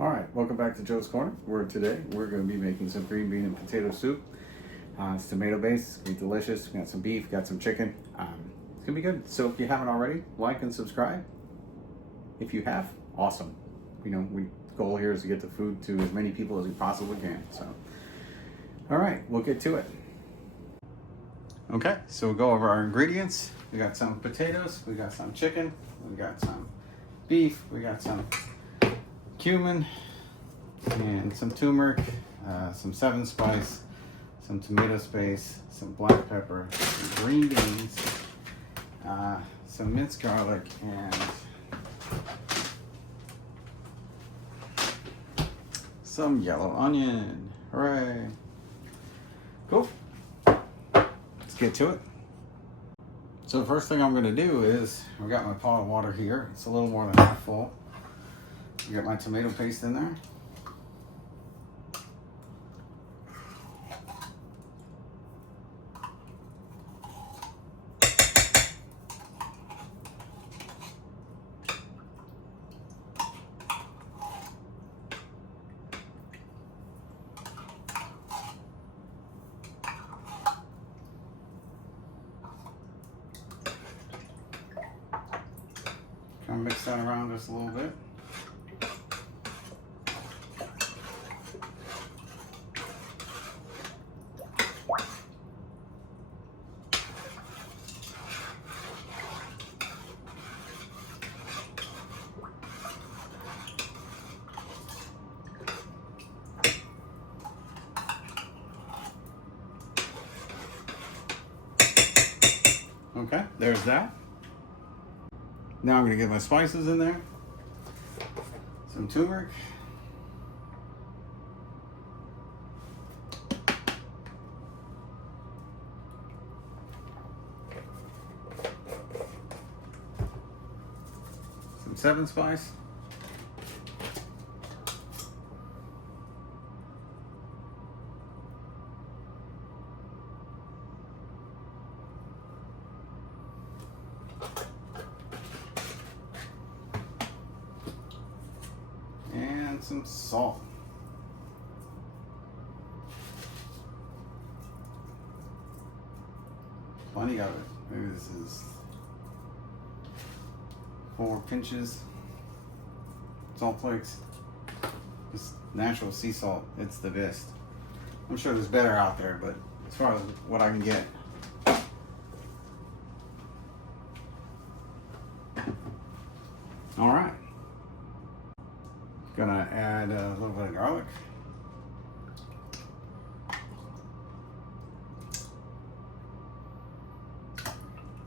Alright, welcome back to Joe's Corner, where today we're going to be making some green bean and potato soup. It's tomato based, it's going to be delicious. We got some beef, got some chicken. It's going to be good. So if you haven't already, like and subscribe. If you have, awesome. The goal here is to get the food to as many people as we possibly can. So, alright, we'll get to it. Okay, so we'll go over our ingredients. We got some potatoes, we got some chicken, we got some beef, we got some cumin and some turmeric, some 7-spice, some tomato paste, some black pepper, some green beans, some minced garlic, and some yellow onion. Hooray! Cool. Let's get to it. So the first thing I'm going to do is, I've got my pot of water here. It's a little more than half full. I got my tomato paste in there. Kind of mix that around just a little bit. Okay, there's that. Now I'm going to get my spices in there. Some turmeric. Some 7-spice. And some salt. Plenty of it. Maybe this is 4 pinches. Salt flakes. Just natural sea salt. It's the best. I'm sure there's better out there, but as far as what I can get. All right. Gonna add a little bit of garlic.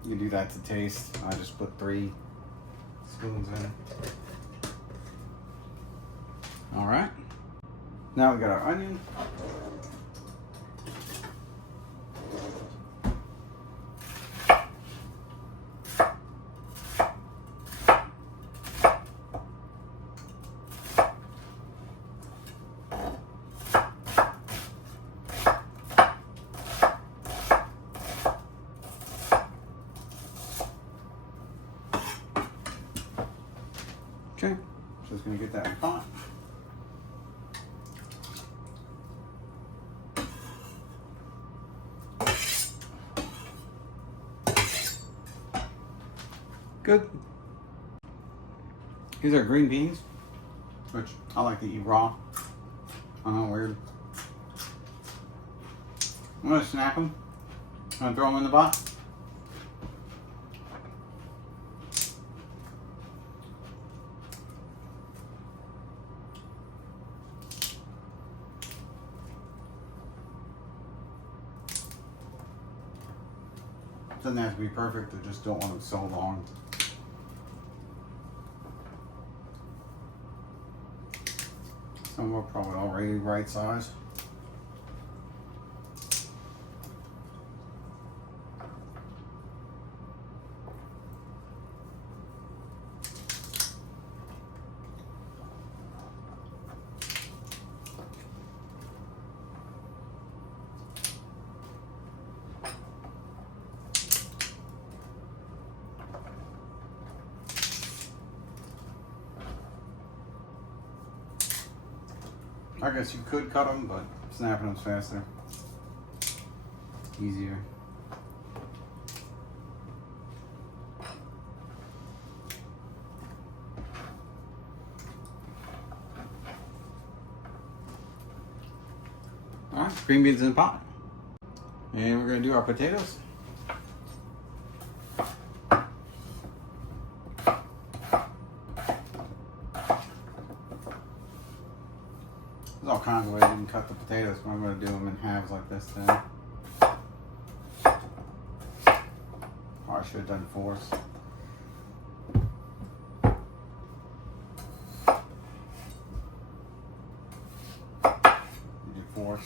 You can do that to taste. I just put 3 spoons in. All right. Now we got our onion. Okay, just gonna get that in the pot. Good. These are green beans, which I like to eat raw. I know, weird. I'm gonna snap them. I'm gonna throw them in the pot. Doesn't have to be perfect, I just don't want it so long. Some are probably already right size. I guess you could cut them, but snapping them's faster. Easier. Alright, green beans in the pot. And we're going to do our potatoes. There's all kinds of ways you can cut the potatoes, but I'm going to do them in halves like this today. Probably should have done fours. Do fours.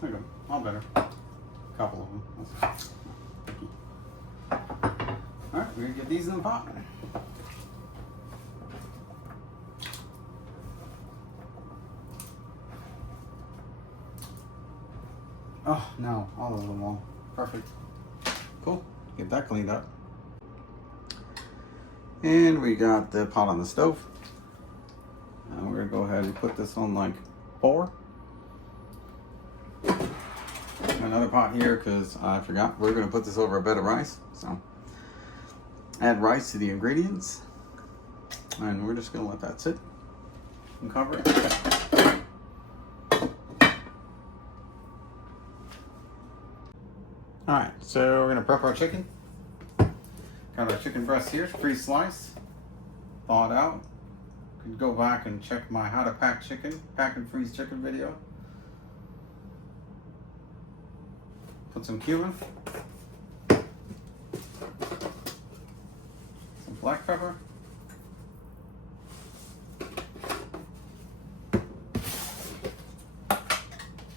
There you go, all better. A couple of them. Alright, we're gonna get these in the pot. Oh no, all of them all. Perfect. Cool. Get that cleaned up. And we got the pot on the stove. And we're gonna go ahead and put this on like 4. Another pot here because I forgot. We're going to put this over a bed of rice. So add rice to the ingredients. And we're just going to let that sit and cover it. Alright, so we're going to prep our chicken. Got our chicken breast here, pre-sliced, thawed out. You can go back and check my how to pack chicken, pack and freeze chicken video. Put some cumin, some black pepper,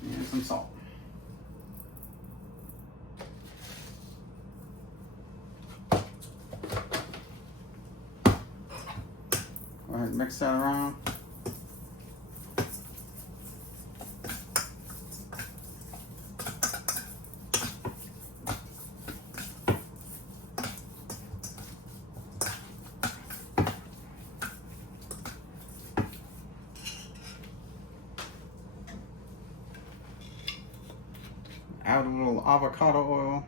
and some salt. Go ahead and mix that around. Add a little avocado oil.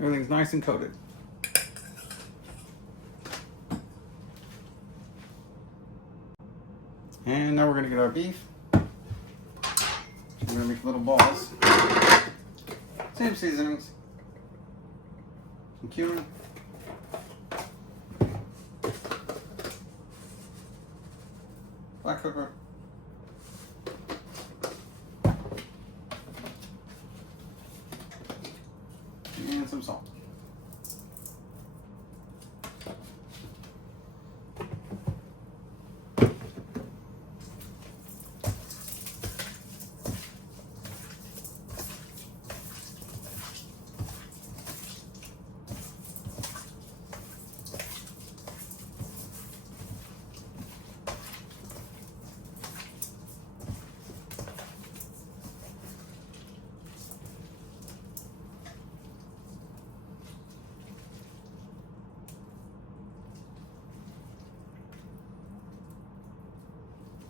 Everything's nice and coated. And now we're going to get our beef. We're going to make little balls. Same seasonings. Some cumin. Black pepper. And some salt.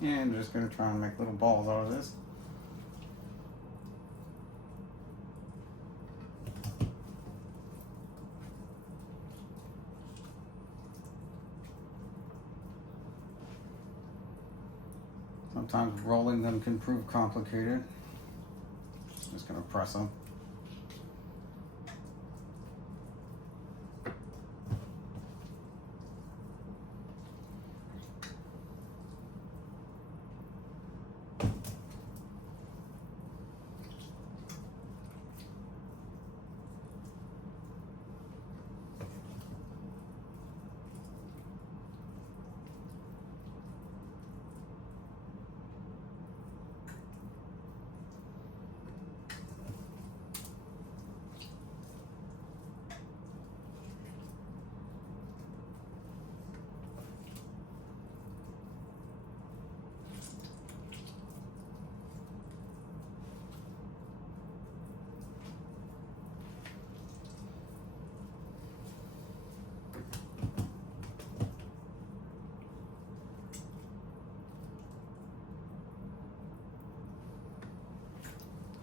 And I'm just going to try and make little balls out of this. Sometimes rolling them can prove complicated. Just gonna press them.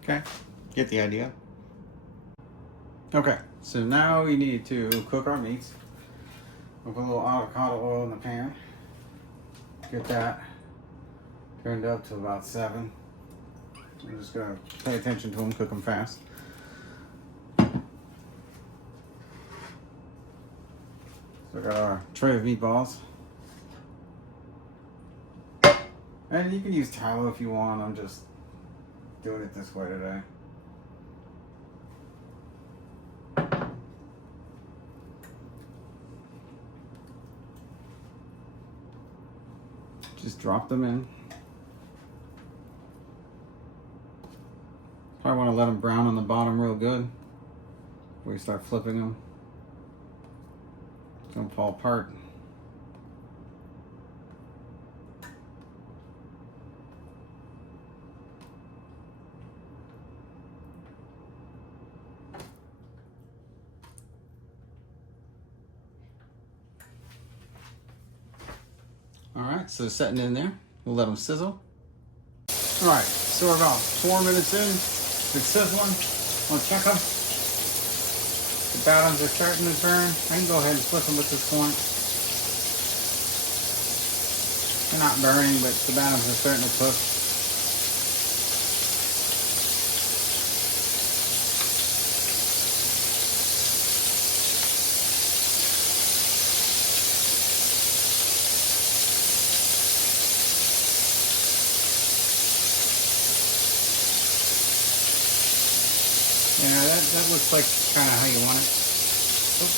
Okay, get the idea. Okay, so now we need to cook our meats. We'll put a little avocado oil in the pan. Get that turned up to about 7. I'm just gonna pay attention to them, cook them fast. So we got our tray of meatballs. And you can use tallow if you want, I'm just doing it this way today. Just drop them in. Probably want to let them brown on the bottom real good before you start flipping them. It's gonna fall apart. Alright, so setting in there. We'll let them sizzle. Alright, so we're about 4 minutes in. It's sizzling. We'll check them. The bottoms are starting to burn. I can go ahead and flip them at this point. They're not burning, but the bottoms are starting to cook. Yeah, that looks like kind of how you want it. Oops.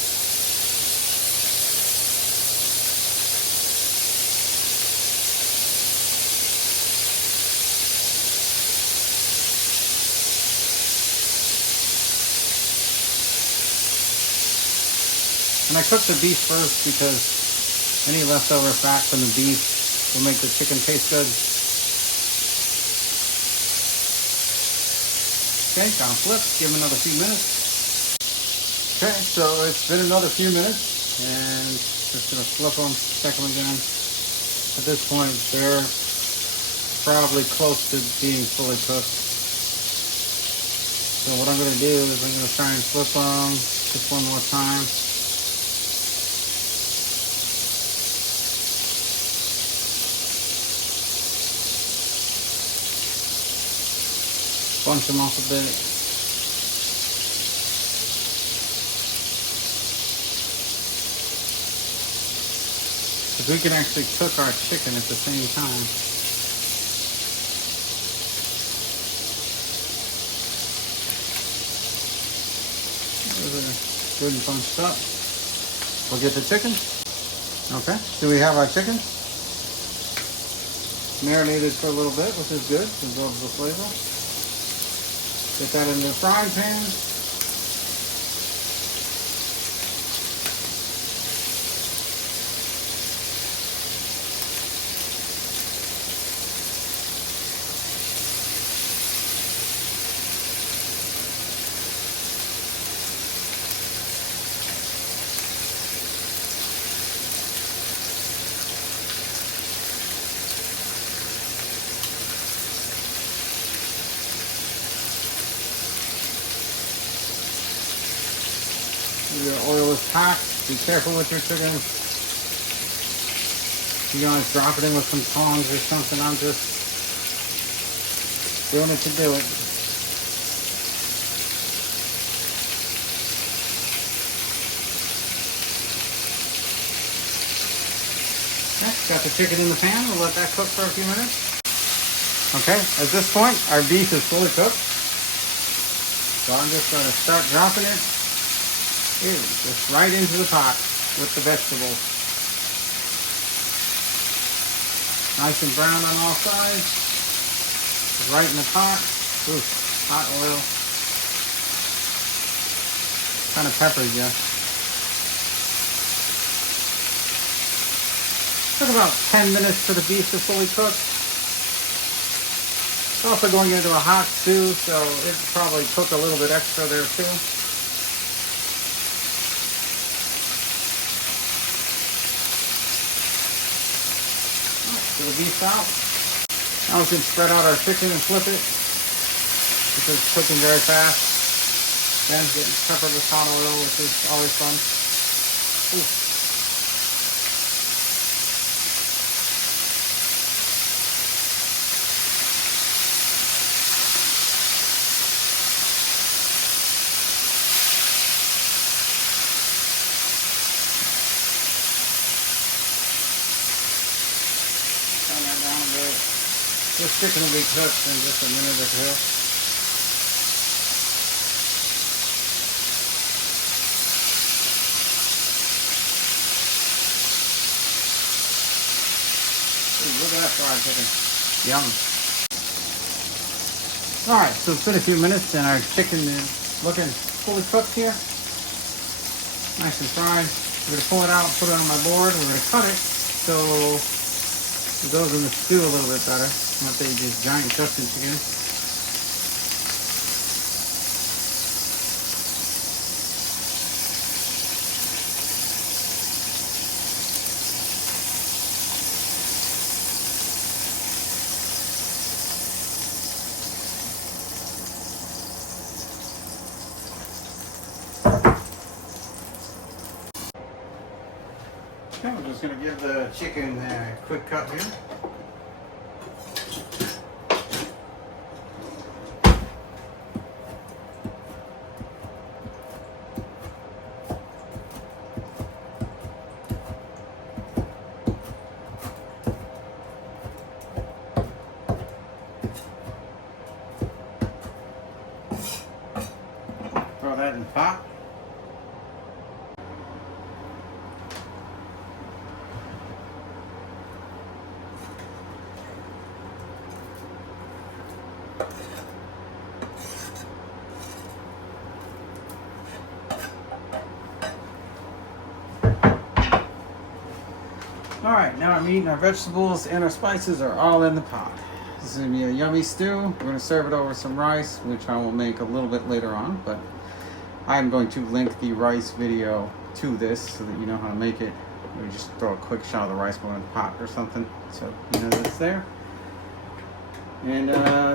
And I cook the beef first because any leftover fat from the beef will make the chicken taste good. Okay, gonna flip, give them another few minutes. Okay, so it's been another few minutes, and just gonna flip them, check them again. At this point, they're probably close to being fully cooked. So what I'm gonna do is I'm gonna try and flip them just one more time. Bunch them off a bit. Because we can actually cook our chicken at the same time. Those are good and bunched up. We'll get the chicken. Okay, so we have our chicken marinated for a little bit, which is good, absorbs the flavor. Get that in the frying pan. Your oil is hot. Be careful with your chicken. You guys drop it in with some tongs or something. I'm just Doing it to do it. Okay, got the chicken in the pan. We'll let that cook for a few minutes. Okay, at this point, our beef is fully cooked. So I'm just going to start dropping it just right into the pot with the vegetables. Nice and brown on all sides. Right in the pot. Ooh, hot oil. Kind of peppers you. Took about 10 minutes for the beef to fully cook. It's also going into a hot stew, so it probably cooked a little bit extra there too. Get the beef out. Now we can spread out our chicken and flip it. This is cooking very fast. Then getting peppered with hot oil, which is always fun. Ooh. This chicken will be cooked in just a minute or two. Ooh, look at that fried chicken. Yum. Alright, so it's been a few minutes and our chicken is looking fully cooked here. Nice and fried. We're going to pull it out, put it on my board. We're going to cut it so it goes in the stew a little bit better. Not that you just giant chunks of chicken. Okay, we're just going to give the chicken a quick cut here. Throw that in the pot. Alright, now our meat and our vegetables and our spices are all in the pot. This is going to be a yummy stew. We're going to serve it over some rice, which I will make a little bit later on, but I'm going to link the rice video to this so that you know how to make it. We just throw a quick shot of the rice going in the pot or something, so you know that it's there. And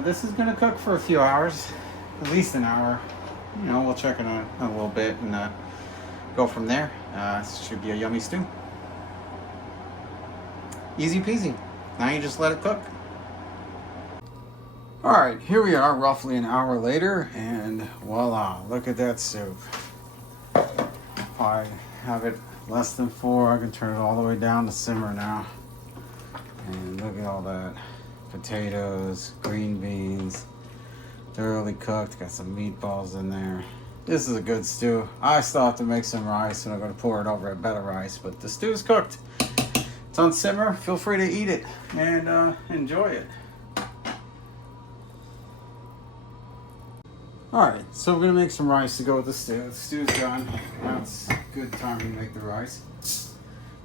this is going to cook for a few hours, at least an hour. You know, we'll check it on a little bit and go from there. This should be a yummy stew. Easy peasy. Now you just let it cook. Alright, here we are roughly an hour later, and voila, look at that soup. If I have it less than 4, I can turn it all the way down to simmer now. And look at all that. Potatoes, green beans, thoroughly cooked, got some meatballs in there. This is a good stew. I still have to make some rice, and I'm going to pour it over a bed of rice, but the stew is cooked. It's on simmer. Feel free to eat it and enjoy it. Alright, so we're going to make some rice to go with the stew. The stew's done. Now it's a good time to make the rice.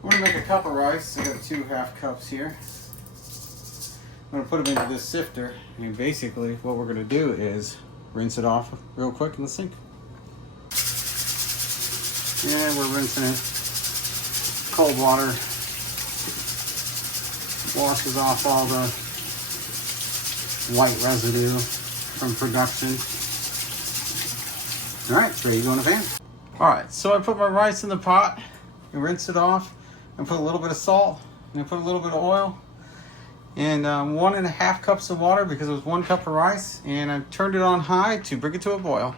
We're going to make a cup of rice. I got 2 half cups here. I'm going to put them into this sifter. And basically what we're going to do is rinse it off real quick in the sink. Yeah, we're rinsing it. Cold water. Washes off all the white residue from production. Alright, so you go in the pan. Alright, so I put my rice in the pot and rinse it off and put a little bit of salt and I put a little bit of oil and 1.5 cups of water because it was 1 cup of rice, and I turned it on high to bring it to a boil.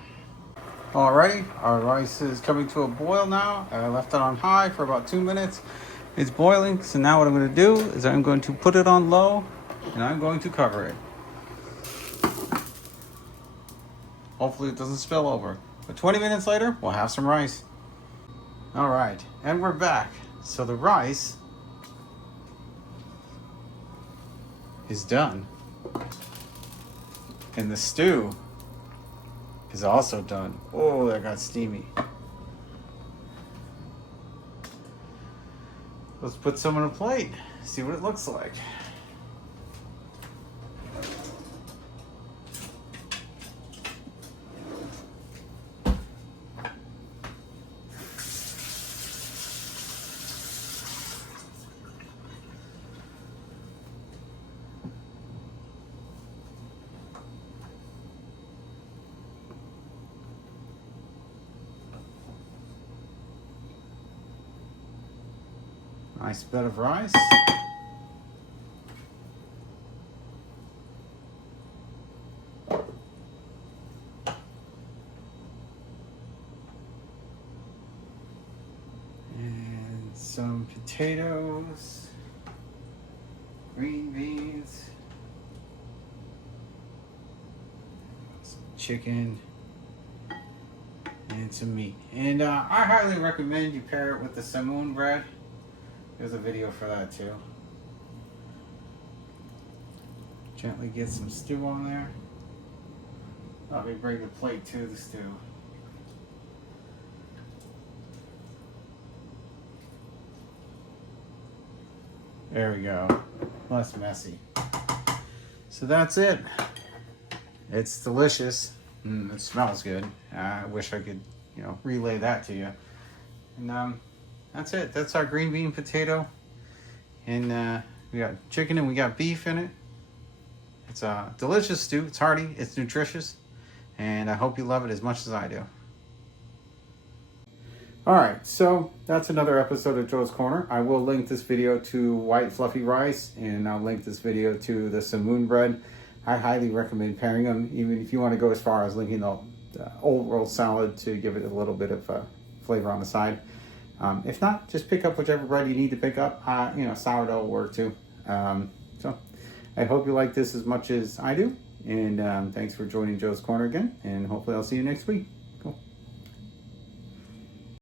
Alrighty, our rice is coming to a boil now. I left it on high for about 2 minutes. It's boiling, so now what I'm going to do is I'm going to put it on low and I'm going to cover it. Hopefully it doesn't spill over. But 20 minutes later, we'll have some rice. Alright, and we're back. So the rice is done. And the stew is also done. Oh, that got steamy. Let's put some on a plate, see what it looks like. Nice bed of rice. And some potatoes, green beans, some chicken, and some meat. And I highly recommend you pair it with the savory bread. There's a video for that too. Gently get some stew on there. Let me bring the plate to the stew. There we go. Less messy. So that's it. It's delicious. It smells good. I wish I could, relay that to you. And that's it. That's our green bean potato. And we got chicken and we got beef in it. It's a delicious stew. It's hearty. It's nutritious. And I hope you love it as much as I do. Alright, so that's another episode of Joe's Corner. I will link this video to white fluffy rice, and I'll link this video to the savory bread. I highly recommend pairing them, even if you want to go as far as linking the old world salad to give it a little bit of flavor on the side. If not, just pick up whichever bread you need to pick up. Sourdough will work too. So I hope you like this as much as I do. And thanks for joining Joe's Corner again. And hopefully I'll see you next week.